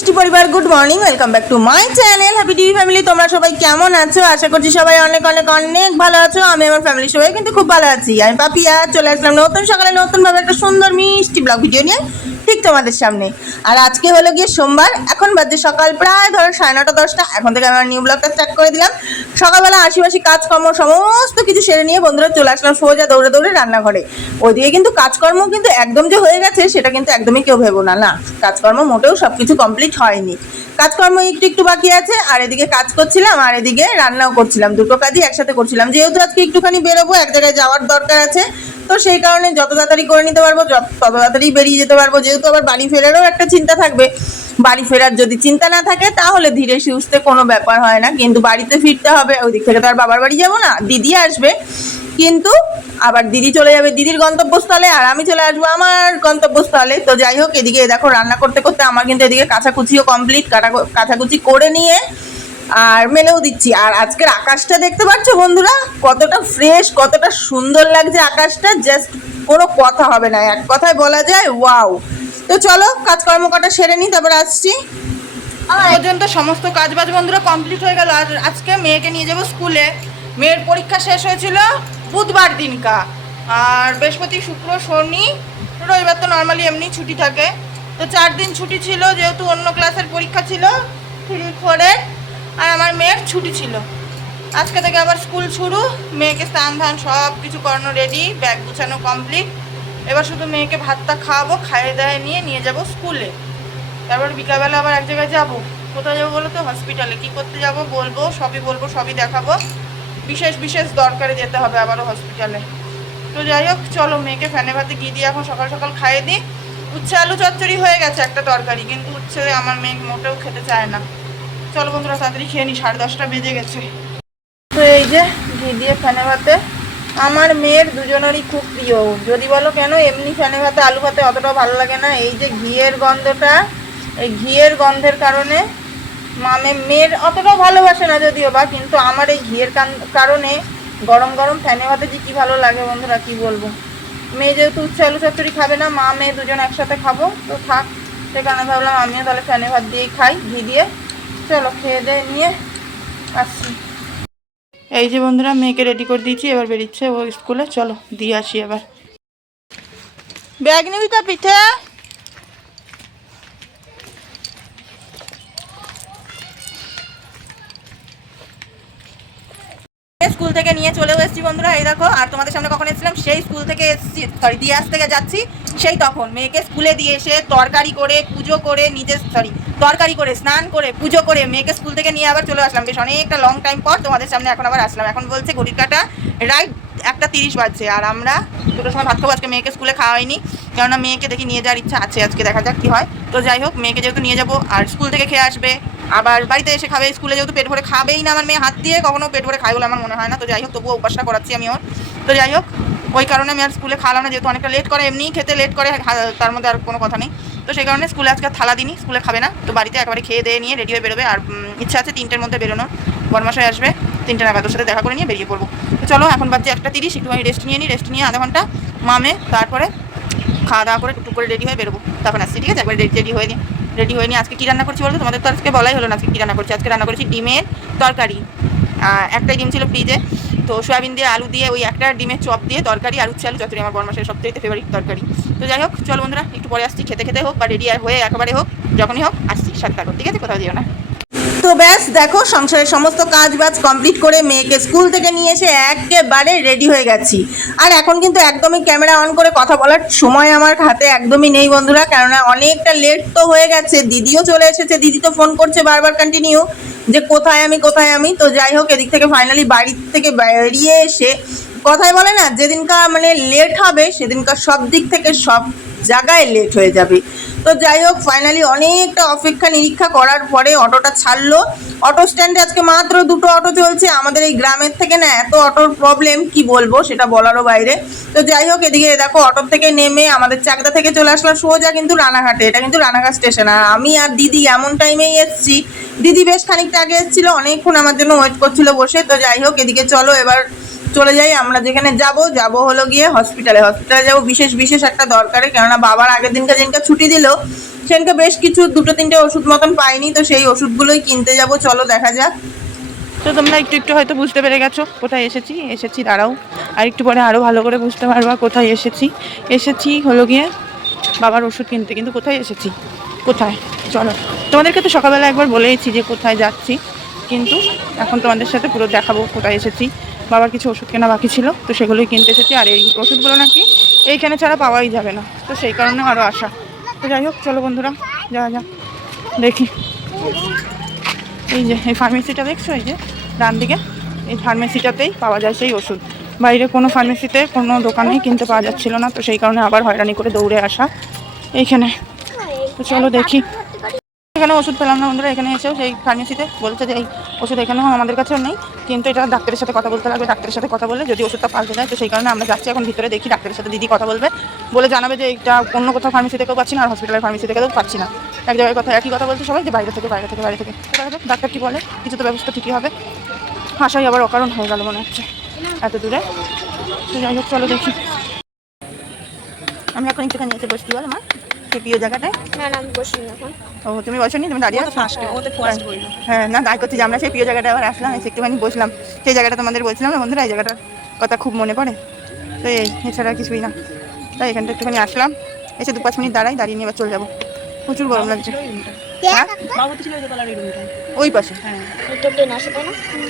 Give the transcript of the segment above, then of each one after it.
মিষ্টি পরিবার good morning, welcome back to my channel happy TV family. তোমরা সবাই কেমন আছো? আশা করছি সবাই অনেক অনেক অনেক ভালো আছো। আমি আমার ফ্যামিলির সবাই কিন্তু খুব ভালো আছি। আমি পাপিয়া চলে আসলাম নতুন সকালে নতুনভাবে একটা সুন্দর মিষ্টি ব্লগ ভিডিও নিয়ে ঠিক তোমাদের সামনে। আর আজকে হলো গিয়ে সোমবার, এখন বাজে সকাল প্রায় ধরো 9:30 10টা। এখন থেকে আমার নিউ ব্লগটা স্টার্ট করে দিলাম। সকালবেলা আশিবাসি কাজকর্ম সমস্ত কিছু সেরে নিয়ে বন্ধুরা চলে আসলাম সোজা দৌড়ে দৌড়ে রান্নাঘরে। ওইদিকে কিন্তু কাজকর্ম কিন্তু একদম যে হয়ে গেছে সেটা কিন্তু একদমই কেউ ভেবো না, না কাজকর্ম মোটেও সব কিছু কমপ্লিট হয়নি। কাজকর্ম একটু একটু বাকি আছে, আর এদিকে কাজ করছিলাম আর এদিকে রান্নাও করছিলাম, দুটো কাজই একসাথে করছিলাম। যেহেতু আজকে একটুখানি বেরোবো, এক জায়গায় যাওয়ার দরকার আছে, তো সেই কারণে যত তাড়াতাড়ি করে নিতে পারবো তত তাড়াতাড়ি বেরিয়ে যেতে পারবো। যেহেতু আবার বাড়ি ফেরারও একটা চিন্তা থাকবে, বাড়ি ফেরার যদি চিন্তা না থাকে তাহলে ধীরে সুস্থে কোনো ব্যাপার হয় না, কিন্তু বাড়িতে ফিরতে হবে। ওই দিক থেকে তো আর বাবার বাড়ি যাবো না, দিদি আসবে, কিন্তু আবার দিদি চলে যাবে দিদির গন্তব্যস্থলে আর আমি চলে আসবো আমার গন্তব্যস্থলে। তো যাই হোক, এদিকে দেখো রান্না করতে করতে আমার কিন্তু এদিকে কাচাকুচিও কমপ্লিট, কাচাকুচি করে নিয়ে আর মেলেও দিচ্ছি। আর আজকের আকাশটা দেখতে পাচ্ছ বন্ধুরা, কতটা ফ্রেশ, কতটা সুন্দর লাগছে আকাশটা, জাস্ট কোনো কথা হবে না, এক কথায় বলা যায় ওয়াও। তো চলো কাজকর্ম কটা সেরে নিই, তারপর আসছি। পর্যন্ত সমস্ত কাজবাজ বন্ধুরা কমপ্লিট হয়ে গেল। আর আজকে মেয়েকে নিয়ে যাবো স্কুলে। মেয়ের পরীক্ষা শেষ হয়েছিল বুধবার দিনকা, আর বৃহস্পতি শুক্র শনি রবিবার তো নর্মালি এমনি ছুটি থাকে, তো 4 দিন ছুটি ছিল, যেহেতু অন্য ক্লাসের পরীক্ষা ছিল 3 4-এর, আর আমার মেয়ের ছুটি ছিল। আজকে থেকে আবার স্কুল শুরু। মেয়েকে স্নান ধান সব কিছু করানো রেডি, ব্যাগ গুছানো কমপ্লিট। এবার শুধু মেয়েকে ভাতটা খাওয়াবো, খাইয়ে দায়ে নিয়ে যাব স্কুলে। তারপর বিকালবেলা আবার এক জায়গায় যাবো। কোথায় যাবো বলো তো? হসপিটালে। কি করতে যাব বলবো, সবই দেখাবো। বিশেষ দরকারে যেতে হবে আবারও হসপিটালে। তো যাই হোক চলো, মেয়েকে ফ্যানে ভাতে ঘি দিয়ে এখন সকাল সকাল খাইয়ে দিই। উচ্ছে আলু চচ্চড়ি হয়ে গেছে একটা তরকারি, কিন্তু উচ্ছে আমার মেয়ে মোটেও খেতে চায় না। চলো বন্ধুরা তাড়াতাড়ি খেয়ে নিই, 10:30 বেজে গেছে। তো এই যে ঘি দিয়ে ফ্যানে ভাতে আমার মেয়ের দুজনেরই খুব প্রিয়। যদি বলো কেন, এমনি ফ্যানে ভাতে আলু ভাতে অতটাও ভালো লাগে না, এই যে ঘিয়ের গন্ধটা, এই ঘিয়ের গন্ধের কারণে মেয়ের অতটাও ভালোবাসে না যদিও বা, কিন্তু আমার এই ঘিয়ের কারণে গরম গরম ফ্যানে ভাতে যে কী ভালো লাগে বন্ধুরা, কি বলবো। মেয়ে যেহেতু উচ্ছে আলু চচ্চড়ি খাবে না, মা মেয়ে দুজন একসাথে খাবো, তো থাক, সেখানে ভাবলাম আমিও তাহলে ফ্যানে ভাত দিয়েই খাই ঘি দিয়ে। চলো খেয়ে দিয়ে নিয়ে আসছি। এই যে বন্ধুরা মেয়েকে রেডি করে দিয়েছি, এবার বেরিয়েছে ও স্কুলে। চলো দিয়ে আসি এবার। ব্যাগ নিবি তো পিঠে? স্কুল থেকে নিয়ে চলেও এসেছি বন্ধুরা, এই দেখো। আর তোমাদের সামনে কখন এসেছিলাম, সেই স্কুল থেকে এসেছি, দিয়ে আসতে যাচ্ছি, সেই তখন মেয়েকে স্কুলে দিয়ে এসে তরকারি করে পুজো করে তরকারি করে স্নান করে পুজো করে মেয়েকে স্কুল থেকে নিয়ে আবার চলে আসলাম। বেশ অনেকটা লং টাইম পর তোমাদের সামনে এখন আবার আসলাম। এখন বলছে ঘড়ির কাঁটা রাইট 1:30 বাজছে, আর আমরা 2টার সময় ভাত খাবো। আজকে মেয়েকে স্কুলে খাওয়াইনি, কেননা মেয়েকে দেখি নিয়ে যাওয়ার ইচ্ছা আছে, আজকে দেখা যাক কী হয়। তো যাই হোক, মেয়েকে যেহেতু নিয়ে যাবো আর স্কুল থেকে খেয়ে আসবে, আবার বাড়িতে এসে খাবে। স্কুলে যেহেতু পেট ভরে খাবেই না আমার মেয়ে, হাত দিয়ে কখনো পেট ভরে খায় বলে আমার মনে হয় না। তো যাই হোক, তবুও অভ্যাসটা করাচ্ছি আমি ওর। তো যাই হোক, ওই কারণে আমি আর স্কুলে খাওয়ালাম না, যেহেতু অনেকটা লেট করে, এমনিই খেতে লেট করে, তার মধ্যে আর কোনো কথা নেই। তো সেই কারণে স্কুলে আজকে থালা দিনই, স্কুলে খাবে না, তো বাড়িতে একবারে খেয়ে দিয়ে নিয়ে রেডি হয়ে বেরোবে। আর ইচ্ছা আছে 3টের মধ্যে বেরোনোর, বরমাসায় আসবে 3টে নাগাদ, ওর সাথে দেখা করে নিয়ে বেরিয়ে পড়বো। তো চলো এখন বাজছে 1:30, একটুখানি রেস্ট নিয়ে আধা ঘন্টা মামে, তারপরে খাওয়া দাওয়া করে টুকটুক করে রেডি হয়ে বেরোবো, তখন আসছি। ঠিক আছে, একবার রেডি হয়ে নিয়ে আজকে কী রান্না করছি বলতো? তোমাদের তো আজকে বলাই হলো না আজকে কী রান্না করছি। আজকে রান্না করেছি ডিমের তরকারি। একটাই ডিম ছিল ফ্রিজে, তো সয়াবিন দিয়ে আলু দিয়ে ওই একটা ডিমের চপ দিয়ে তরকারি, আর উচ্ছে আলু চচ্চড়ি আমার বরমাসের সবথেকে ফেভারিট তরকারি। তো যাই হোক চলো বন্ধুরা, একটু পরে আসছি, খেতে হোক বা রেডি হয়ে একেবারে হোক, যখনই হোক আসছি, সাথে থাকো। ঠিক আছে, কোথাও যেও না। তো ব্যাস দেখো, সংসারের সমস্ত কাজ বাজ কমপ্লিট করে মেয়েকে স্কুল থেকে নিয়ে এসে একেবারে রেডি হয়ে গেছি। আর এখন কিন্তু একদমই ক্যামেরা অন করে কথা বলার সময় আমার হাতে একদমই নেই বন্ধুরা, কেননা অনেকটা লেট তো হয়ে গেছে। দিদিও চলে এসেছে, দিদি তো ফোন করছে বারবার কন্টিনিউ যে কোথায় আমি। তো যাই হোক, এদিক থেকে ফাইনালি বাড়ি থেকে বেরিয়ে এসে, কথাই বলে না, যেদিনকার মানে লেট হবে সেদিনকার সব দিক থেকে সব জায়গায় লেট হয়ে যাবে। তো যাই হোক, ফাইনালি অনেকটা অপেক্ষা নিরীক্ষা করার পরে অটোটা ছাড়লো। অটো স্ট্যান্ডে আজকে মাত্র 2টো অটো চলছে। আমাদের এই গ্রামের থেকে না এত অটোর প্রবলেম কি বলবো, সেটা বলারও বাইরে। তো যাই হোক, এদিকে দেখো অটো থেকে নেমে আমাদের চাকদা থেকে চলে আসলাম সোজা কিন্তু রানাঘাটে। এটা কিন্তু রানাঘাট স্টেশন। আর আমি আর দিদি এমন টাইমেই এসেছি, দিদি বেশ খানিকটা আগে এসেছিলো, অনেকক্ষণ আমার জন্য ওয়েট করছিল বসে। তো যাই হোক, এদিকে চলো এবার চলে যাই আমরা যেখানে যাব হলো গিয়ে হসপিটালে যাব বিশেষ একটা দরকারে, কেননা বাবার আগের দিনকার ছুটি দিল, সেখানকে বেশ কিছু 2-3টে ওষুধ মতন পাইনি, তো সেই ওষুধগুলোই কিনতে যাব। চলো দেখা যাক। তো তোমরা একটু একটু হয়তো বুঝতে পেরে গেছো কোথায় এসেছি দাঁড়াও, আর একটু পরে আরও ভালো করে বুঝতে পারবা কোথায় এসেছি হলো গিয়ে বাবার ওষুধ কিনতে। কিন্তু কোথায় এসেছি, কোথায়, চলো তোমাদেরকে তো সকালবেলা একবার বলেইছি যে কোথায় যাচ্ছি, কিন্তু এখন তোমাদের সাথে পুরো দেখাবো কোথায় এসেছি। বাবার কিছু ওষুধ কেনা বাকি ছিল, তো সেগুলোই কিনতে এসেছি। আর এই ওষুধগুলো নাকি এইখানে ছাড়া পাওয়াই যাবে না, তো সেই কারণে আরও আসা। তো যাই হোক চলো বন্ধুরা যাওয়া যাক, দেখি। এই যে এই ফার্মেসিটা দেখছো, এই যে ডান দিকে, এই ফার্মেসিটাতেই পাওয়া যায় সেই ওষুধ। বাইরে কোনো ফার্মেসিতে কোনো দোকানেই কিনতে পাওয়া যাচ্ছিল না, তো সেই কারণে আবার হয়রানি করে দৌড়ে আসা এইখানে। তো চলো দেখি। এখানে ওষুধ পেলাম না বন্ধুরা, এখানে এসেও সেই ফার্মেসিতে বলছে যে এই ওষুধ এখানেও আমাদের কাছেও নেই, কিন্তু এটা ডাক্তারের সাথে কথা বলতে লাগবে। ডাক্তারের সাথে কথা বলে যদি ওষুধটা পাল্টে যায়, তো সেই কারণে আমরা যাচ্ছি এখন ভিতরে। দেখি ডাক্তারের সাথে দিদি কথা বলবে, বলে জানাবে যে এটা অন্য কোথাও ফার্মেসি থেকেও পাচ্ছি না, আর হসপিটালের ফার্মেসি থেকেও পাচ্ছি না। এক জায়গায় কথা, একই কথা বলছে সবাই, যে বাইরে থেকে। ডাক্তার কি বলে, কিছু তো ব্যবস্থা ঠিকই হবে। হাসাই আবার অকারণ হয়ে গেল মনে হচ্ছে এত দূরে। তো যাই হোক চলো দেখি। আমি এখন একটুখানি এসে বসছি, বল মা সেই প্রিয় জায়গাটায়। ও তুমি বসনি, তুমি দাঁড়িয়ে আছো। হ্যাঁ না, দাঁড় করছি যে আমরা সেই প্রিয় জায়গাটা আবার আসলাম, এসে একটুখানি বসলাম। সেই জায়গাটা তোমাদের বলছিলাম না বন্ধুরা, এই জায়গাটার কথা খুব মনে পড়ে। তো এই এছাড়া কিছুই না, তাই এখানটা একটুখানি আসলাম, এসে 2-5 মিনিট দাঁড়িয়ে নিয়ে এবার চলে যাবো। প্রচুর গরম লাগছে। হ্যাঁ ওই পাশে।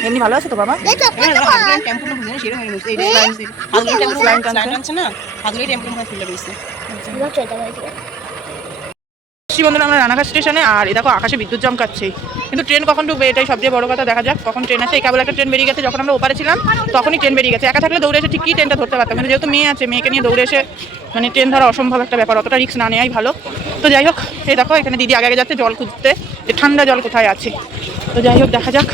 এমনি ভালো আছে তো বাবা? বন্ধুরা আমরা রানাঘাট স্টেশনে, আর এ দেখো আকাশে বিদ্যুৎ চমকাচ্ছে, কিন্তু ট্রেন কখন ঢুকবে এটাই সবচেয়ে বড় কথা। দেখা যাক কখন ট্রেন আসে। এই কেবল একটা ট্রেন বেরিয়ে গেছে, যখন আমরা ওপারে ছিলাম তখনই ট্রেন বেরিয়ে গেছে। একা থাকলে দৌড়ে এসে ঠিকই ট্রেনটা ধরতে পারতাম, কিন্তু যেহেতু মেয়ে আছে, মেয়েকে নিয়ে দৌড়ে এসে মানে ট্রেন ধরা অসম্ভব একটা ব্যাপার, অতটা রিস্ক না নেওয়াই ভালো। তো যাই হোক, এই দেখো এখানে দিদি আগে যাচ্ছে জল খুঁজতে, যে ঠান্ডা জল কোথায় আছে। তো যাই হোক দেখা যাক,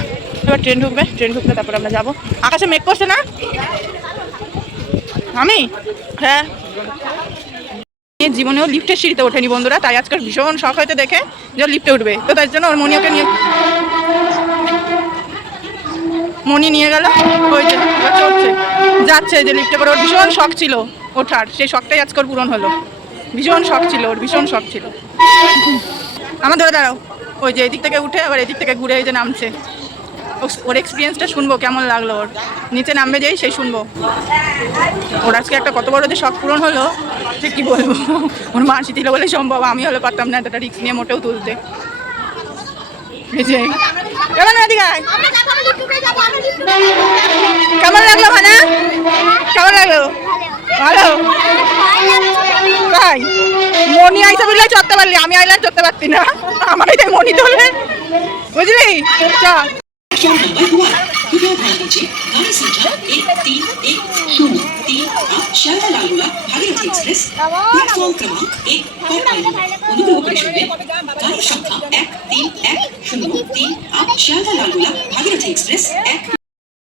এবার ট্রেন ঢুকবে, ট্রেন ঢুকলে তারপর আমরা যাবো। আকাশে মেঘ করছে না? আমি হ্যাঁ জীবনেও লিফটের সিঁড়িতে ওঠেনি বন্ধুরা, তাই আজকাল ভীষণ শখ হয়তো দেখে যে লিফটে উঠবে। তো তার জন্য ওর মনিওকে নিয়ে নিয়ে গেল, ওই যে চড়ছে যাচ্ছে যে লিফটে করে। ওর ভীষণ শখ ছিল ওঠার, সেই শখটাই আজকাল পূরণ হলো। ভীষণ শখ ছিল ওর, ভীষণ শখ ছিল। আমার ধরে দাঁড়াও, ওই যে এদিক থেকে উঠে আবার এদিক থেকে ঘুরে এই যে নামছে। ওর এক্সপিরিয়েন্সটা শুনবো কেমন লাগলো, ওর নিচে নামবে যেই সেই শুনবো। ওর আজকে একটা কত বড় যে শখ পূরণ হলো যে কি বলবো। ওর মাসি দিল বলে সম্ভব, আমি হলে পারতাম না এতটা রিস্ক নিয়ে মোটেও তুলতে। কেমন লাগলো ভানা? কেমন লাগলো? ভালো তাই? মনি আইসা বুঝলে চড়তে পারলি, আমি আইলাম চড়তে পারতি না। আমার এই মনি তোলে, বুঝলি? চল कृपया ध्यान दीजिए गाड़ी संख्या 1310 শিয়ালদা লালগোলা ভাগীরথী এক্সপ্রেস প্ল্যাটফর্ম ক্রমাঙ্ক 1 पर आएगी। অনুগ্রহ করে শুনবেন গাড়ি সংখ্যা 1310 শিয়ালদা লালগোলা ভাগীরথী এক্সপ্রেস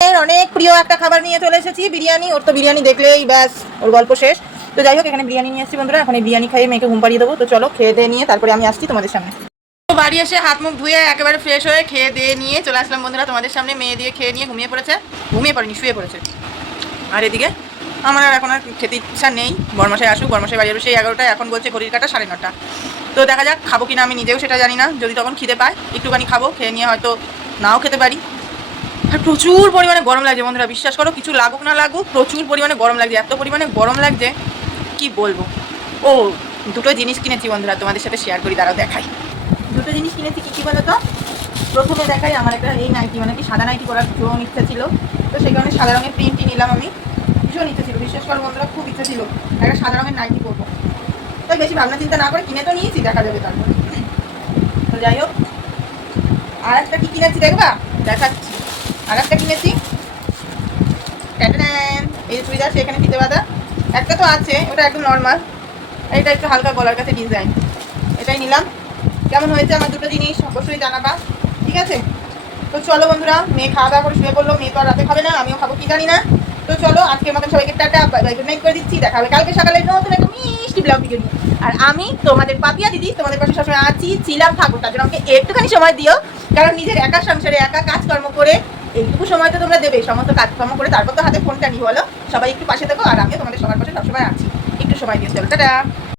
1। অনেক প্রিয় একটা খাবার নিয়ে চলে এসেছি, বিরিয়ানি। ওর তো বিরিয়ানি দেখলেই ব্যাস ওর গল্প শেষ। তো যাই হোক এখানে বিরিয়ানি নিয়ে এসেছি বন্ধুরা, এখন এই বিরিয়ানি খাইয়ে মেয়েকে ঘুম পাড়িয়ে দেবো। তো চলো খেয়ে দিয়ে নিয়ে তারপরে আমি আসছি তোমাদের সামনে। বাড়ি এসে হাত মুখ ধুয়ে একেবারে ফ্রেশ হয়ে খেয়ে দিয়ে নিয়ে চলে আসলাম বন্ধুরা তোমাদের সামনে। মেয়ে দিয়ে খেয়ে নিয়ে ঘুমিয়ে পড়েনি, শুয়ে পড়েছে। আর এদিকে আমার আর এখন আর খেতে ইচ্ছা নেই। বরমাসায় আসুক, বরমাসায় বাড়ি আসবে সেই 11টায়, এখন বলছে ঘড়ির কাটা 9:30। তো দেখা যাক খাবো কিনা, আমি নিজেও সেটা জানি না। যদি তখন খিদে পায় একটুখানি খাবো, খেয়ে নিয়ে হয়তো নাও খেতে পারি। আর প্রচুর পরিমাণে গরম লাগছে বন্ধুরা, বিশ্বাস করো, কিছু লাগুক না লাগুক প্রচুর পরিমাণে গরম লাগছে। এত পরিমাণে গরম লাগছে কি বলবো। ও দুটো জিনিস কিনেছি বন্ধুরা, তোমাদের সাথে শেয়ার করি, দাঁড়াও দেখাই। দুটো জিনিস কিনেছি, কী বলো তো? প্রথমে দেখাই, আমার একটা এই নাইটি, মানে কি সাদা নাইটি পরার ভীষণ ইচ্ছা ছিল, তো সেই কারণে সাদা রঙের প্রিন্টই নিলাম আমি। ভীষণ ইচ্ছা ছিল, বিশেষ করে বন্ধুরা খুব ইচ্ছা ছিল একটা সাদা রঙের নাইটি পরবো, তাই বেশি ভাবনা চিন্তা না করে কিনে তো নিয়েছি, দেখা যাবে তারপর। তো যাই হোক, আর একটা কী কিনেছি দেখবা, দেখাচ্ছি। আর একটা কিনেছি এই চুড়িদার, সেখানে ফিতে বাঁধা। একটা তো আছে, ওটা একদম নর্মাল, এটা একটু হালকা গলার কাছে ডিজাইন। এটাই নিলাম। কেমন হয়েছে আমার দুটো জিনিস অবশ্যই জানাবা, ঠিক আছে? তো চলো বন্ধুরা, মেয়ে খাওয়া দাওয়া করে শুয়ে পড়লো। মেয়ে তো আর রাতে খাবে না, আমিও খাবো কি জানি না। তো চলো আজকের মতন সবাইকে tata, bye bye, good night করে দিচ্ছি। দেখা হবে কালকে সকালে নতুন একটা মিষ্টি ব্লগ ভিডিও নিয়ে। আর আমি তোমাদের পাপিয়া দিদি, তোমাদের পাশে সবসময় আছি, ছিলাম, থাকবো। তার জন্য আমাকে একটুখানি সময় দিও, কারণ নিজের একা সংসারে একা কাজকর্ম করে এইটুকু সময় তো তোমরা দেবে, সমস্ত কাজকর্ম করে তারপর তো হাতে ফোনটা নিয়ে বলো। সবাই একটু পাশে থাকো, আর আমিও তোমাদের সবার পাশে সবসময় আছি, একটু সময় দিও। চলো টাটা।